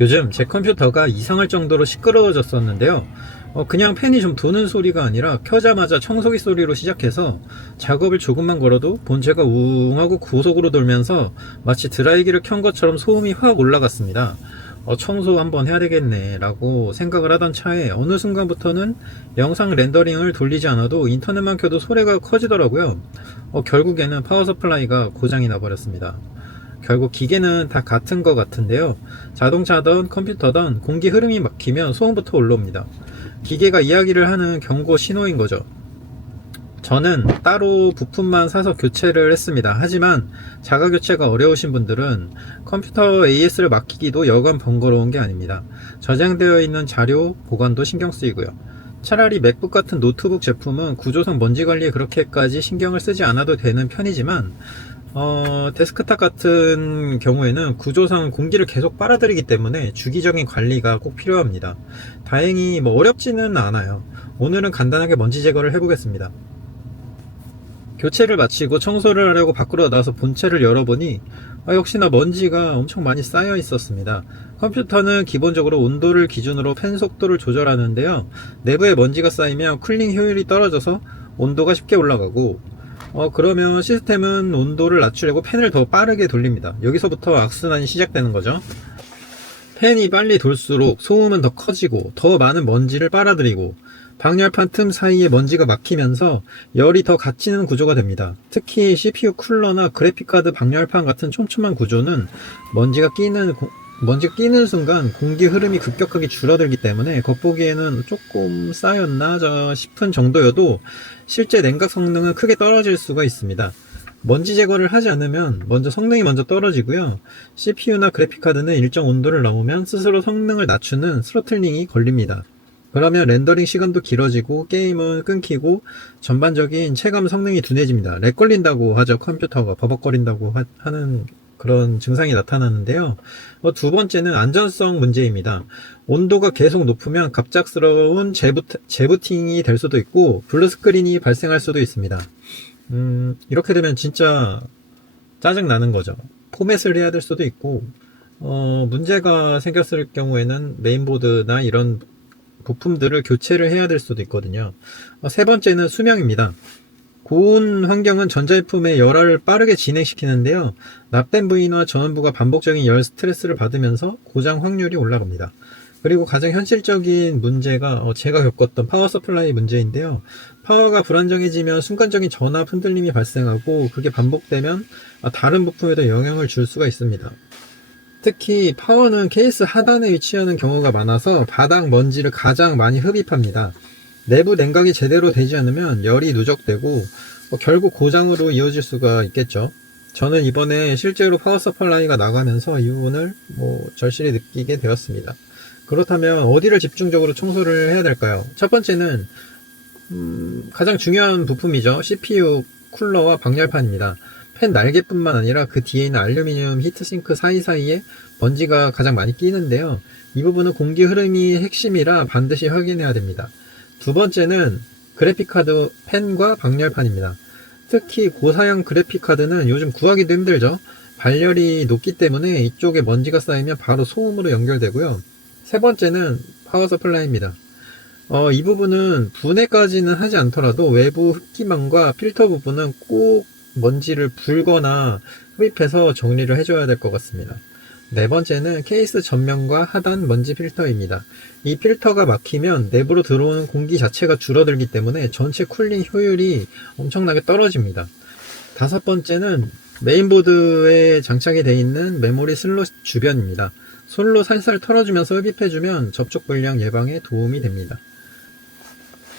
요즘 제 컴퓨터가 이상할 정도로 시끄러워졌었는데요. 그냥 팬이 좀 도는 소리가 아니라 켜자마자 청소기 소리로 시작해서 작업을 조금만 걸어도 본체가 우웅하고 고속으로 돌면서 마치 드라이기를 켠 것처럼 소음이 확 올라갔습니다. 청소 한번 해야 되겠네 라고 생각을 하던 차에 어느 순간부터는 영상 렌더링을 돌리지 않아도 인터넷만 켜도 소리가 커지더라고요. 결국에는 파워 서플라이가 고장이 나버렸습니다. 결국 기계는 다 같은 것 같은데요. 자동차든 컴퓨터든 공기 흐름이 막히면 소음부터 올라옵니다. 기계가 이야기를 하는 경고 신호인 거죠. 저는 따로 부품만 사서 교체를 했습니다. 하지만 자가 교체가 어려우신 분들은 컴퓨터 AS를 맡기기도 여간 번거로운 게 아닙니다. 저장되어 있는 자료 보관도 신경 쓰이고요. 차라리 맥북 같은 노트북 제품은 구조상 먼지 관리에 그렇게까지 신경을 쓰지 않아도 되는 편이지만 데스크탑 같은 경우에는 구조상 공기를 계속 빨아들이기 때문에 주기적인 관리가 꼭 필요합니다. 다행히 어렵지는 않아요. 오늘은 간단하게 먼지 제거를 해보겠습니다. 교체를 마치고 청소를 하려고 밖으로 나와서 본체를 열어보니 역시나 먼지가 엄청 많이 쌓여 있었습니다. 컴퓨터는 기본적으로 온도를 기준으로 팬 속도를 조절하는데요. 내부에 먼지가 쌓이면 쿨링 효율이 떨어져서 온도가 쉽게 올라가고 그러면 시스템은 온도를 낮추려고 팬을 더 빠르게 돌립니다. 여기서부터 악순환이 시작되는 거죠. 팬이 빨리 돌수록 소음은 더 커지고 더 많은 먼지를 빨아들이고 방열판 틈 사이에 먼지가 막히면서 열이 더 갇히는 구조가 됩니다. 특히 CPU 쿨러나 그래픽카드 방열판 같은 촘촘한 구조는 먼지가 끼는 순간 공기 흐름이 급격하게 줄어들기 때문에 겉보기에는 조금 쌓였나 싶은 정도여도 실제 냉각 성능은 크게 떨어질 수가 있습니다. 먼지 제거를 하지 않으면 성능이 먼저 떨어지고요. CPU나 그래픽카드는 일정 온도를 넘으면 스스로 성능을 낮추는 스로틀링이 걸립니다. 그러면 렌더링 시간도 길어지고 게임은 끊기고 전반적인 체감 성능이 둔해집니다. 렉 걸린다고 하죠. 컴퓨터가 버벅거린다고 하는 그런 증상이 나타나는데요. 두 번째는 안전성 문제입니다. 온도가 계속 높으면 갑작스러운 재부팅이 될 수도 있고 블루스크린이 발생할 수도 있습니다. 이렇게 되면 진짜 짜증 나는 거죠. 포맷을 해야 될 수도 있고 문제가 생겼을 경우에는 메인보드나 이런 부품들을 교체를 해야 될 수도 있거든요. 세 번째는 수명입니다. 고온 환경은 전자제품의 열화를 빠르게 진행시키는데요. 납땜 부위나 전원부가 반복적인 열 스트레스를 받으면서 고장 확률이 올라갑니다. 그리고 가장 현실적인 문제가 제가 겪었던 파워 서플라이 문제인데요. 파워가 불안정해지면 순간적인 전압 흔들림이 발생하고 그게 반복되면 다른 부품에도 영향을 줄 수가 있습니다. 특히 파워는 케이스 하단에 위치하는 경우가 많아서 바닥 먼지를 가장 많이 흡입합니다. 내부 냉각이 제대로 되지 않으면 열이 누적되고 결국 고장으로 이어질 수가 있겠죠. 저는 이번에 실제로 파워 서플라이가 나가면서 이 부분을 절실히 느끼게 되었습니다. 그렇다면 어디를 집중적으로 청소를 해야 될까요? 첫 번째는 가장 중요한 부품이죠. CPU 쿨러와 방열판입니다. 팬 날개뿐만 아니라 그 뒤에 있는 알루미늄 히트싱크 사이사이에 먼지가 가장 많이 끼는데요. 이 부분은 공기 흐름이 핵심이라 반드시 확인해야 됩니다. 두 번째는 그래픽카드 팬과 방열판입니다. 특히 고사양 그래픽카드는 요즘 구하기도 힘들죠. 발열이 높기 때문에 이쪽에 먼지가 쌓이면 바로 소음으로 연결되고요. 세 번째는 파워 서플라이입니다. 이 부분은 분해까지는 하지 않더라도 외부 흡기망과 필터 부분은 꼭 먼지를 불거나 흡입해서 정리를 해줘야 될 것 같습니다. 네 번째는 케이스 전면과 하단 먼지 필터입니다. 이 필터가 막히면 내부로 들어오는 공기 자체가 줄어들기 때문에 전체 쿨링 효율이 엄청나게 떨어집니다. 다섯 번째는 메인보드에 장착이 되어 있는 메모리 슬롯 주변입니다. 솔로 살살 털어주면서 흡입해주면 접촉 불량 예방에 도움이 됩니다.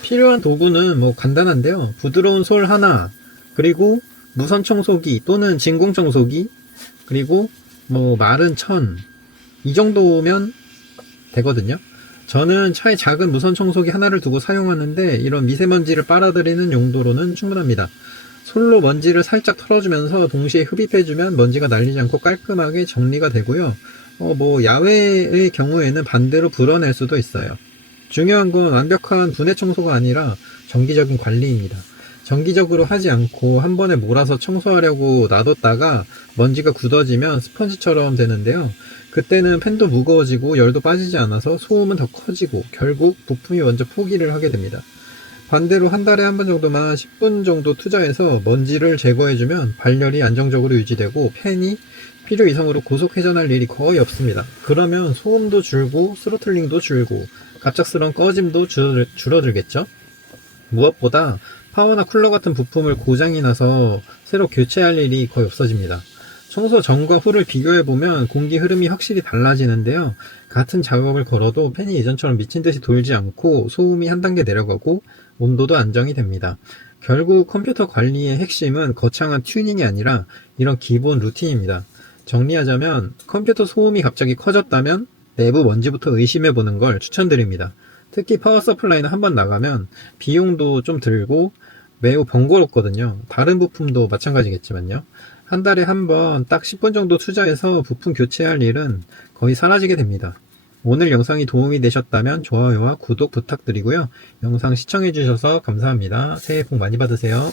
필요한 도구는 간단한데요. 부드러운 솔 하나, 그리고 무선 청소기 또는 진공 청소기, 그리고 마른 천, 이 정도면 되거든요. 저는 차에 작은 무선 청소기 하나를 두고 사용하는데 이런 미세먼지를 빨아들이는 용도로는 충분합니다. 솔로 먼지를 살짝 털어주면서 동시에 흡입해주면 먼지가 날리지 않고 깔끔하게 정리가 되고요. 야외의 경우에는 반대로 불어낼 수도 있어요. 중요한 건 완벽한 분해 청소가 아니라 정기적인 관리입니다. 정기적으로 하지 않고 한 번에 몰아서 청소하려고 놔뒀다가 먼지가 굳어지면 스펀지처럼 되는데요. 그때는 팬도 무거워지고 열도 빠지지 않아서 소음은 더 커지고 결국 부품이 먼저 포기를 하게 됩니다. 반대로 한 달에 한 번 정도만 10분 정도 투자해서 먼지를 제거해주면 발열이 안정적으로 유지되고 팬이 필요 이상으로 고속 회전할 일이 거의 없습니다. 그러면 소음도 줄고 스로틀링도 줄고 갑작스러운 꺼짐도 줄어들겠죠? 무엇보다 파워나 쿨러 같은 부품을 고장이 나서 새로 교체할 일이 거의 없어집니다. 청소 전과 후를 비교해보면 공기 흐름이 확실히 달라지는데요. 같은 작업을 걸어도 팬이 예전처럼 미친 듯이 돌지 않고 소음이 한 단계 내려가고 온도도 안정이 됩니다. 결국 컴퓨터 관리의 핵심은 거창한 튜닝이 아니라 이런 기본 루틴입니다. 정리하자면 컴퓨터 소음이 갑자기 커졌다면 내부 먼지부터 의심해보는 걸 추천드립니다. 특히 파워 서플라이는 한번 나가면 비용도 좀 들고 매우 번거롭거든요. 다른 부품도 마찬가지겠지만요. 한 달에 한 번 딱 10분 정도 투자해서 부품 교체할 일은 거의 사라지게 됩니다. 오늘 영상이 도움이 되셨다면 좋아요와 구독 부탁드리고요. 영상 시청해주셔서 감사합니다. 새해 복 많이 받으세요.